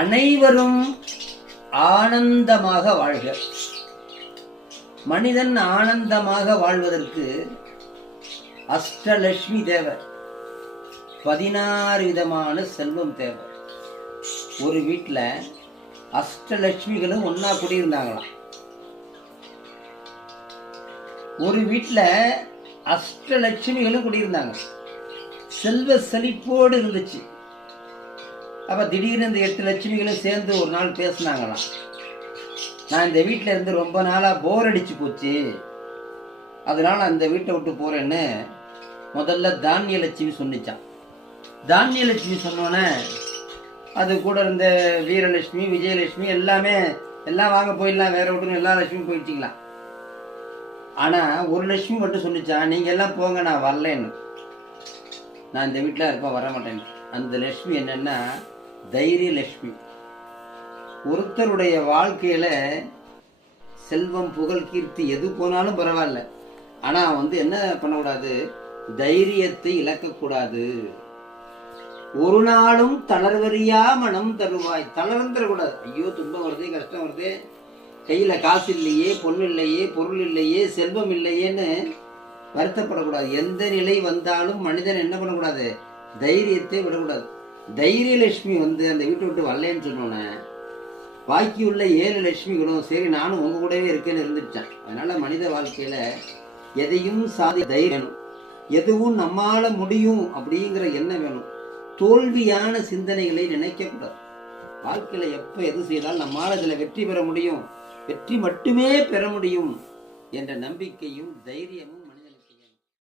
அனைவரும் ஆனந்தமாக வாழ்க. மனிதன் ஆனந்தமாக வாழ்வதற்கு அஷ்டலட்சுமி தேவை பதினாறு விதமான செல்வம் தேவை ஒரு வீட்டில் அஷ்டலட்சுமிகளும் ஒன்றா குடியிருந்தாங்களாம். ஒரு வீட்டில் அஷ்டலட்சுமிகளும் குடியிருந்தாங்க. செல்வ செழிப்போடு இருந்துச்சு. அப்போ திடீர்னு இந்த எட்டு லட்சுமிகளும் சேர்ந்து ஒரு நாள் பேசினாங்களாம். நான் இந்த வீட்டில் இருந்து ரொம்ப நாளாக போர் அடித்து போச்சு. அதனால் அந்த வீட்டை விட்டு போகிறேன்னு முதல்ல தானிய லட்சுமி சொன்னிச்சான் தானிய லட்சுமி சொன்னோன்னே அது கூட இருந்த வீரலட்சுமி விஜயலட்சுமி எல்லாமே எல்லாம் வாங்க போயிடலாம் வேற விட்டு எல்லா லட்சுமியும் போயிடுச்சிக்கலாம் ஆனால் ஒரு லட்சுமி மட்டும் சொன்னிச்சான் நீங்கள் எல்லாம் போங்க நான் வரலன்னு. நான் இந்த வீட்டில் இருப்பேன் வர மாட்டேன் அந்த லட்சுமி என்னன்னா தைரிய லட்சுமி ஒருத்தருடைய வாழ்க்கையில செல்வம் புகழ் கீர்த்தி எது போனாலும் பரவாயில்ல. ஆனா வந்து என்ன பண்ணக்கூடாது? தைரியத்தை இழக்கக்கூடாது. ஒரு நாளும் தளர்வறியா மனம் தருவாய். தளர்ந்துடக்கூடாது ஐயோ துன்பம் வருதே கஷ்டம் வருதே. கையில் காசு இல்லையே பொண்ணு இல்லையே பொருள் இல்லையே செல்வம் இல்லையேன்னு வருத்தப்படக்கூடாது. எந்த நிலை வந்தாலும் மனிதன் என்ன பண்ணக்கூடாது? தைரியத்தை விடக்கூடாது. தைரியலட்சுமி வந்து அந்த வீட்டை விட்டு வரலன்னு சொன்னோன்னே பாக்கியுள்ள ஏழு லட்சுமிகளும் சரி நானும் உங்க கூடவே இருக்கேன்னு இருந்துச்சேன் அதனால மனித வாழ்க்கையில எதையும் சாதி தைரியம் வேணும். எதுவும் நம்மால முடியும் அப்படிங்கிற எண்ணம் வேணும். தோல்வியான சிந்தனைகளை நினைக்கக்கூடாது. வாழ்க்கையில் வாழ்க்கையில எப்ப எது செய்தால் நம்மால் அதில் வெற்றி பெற முடியும். வெற்றி மட்டுமே பெற முடியும் என்ற நம்பிக்கையும் தைரியமும்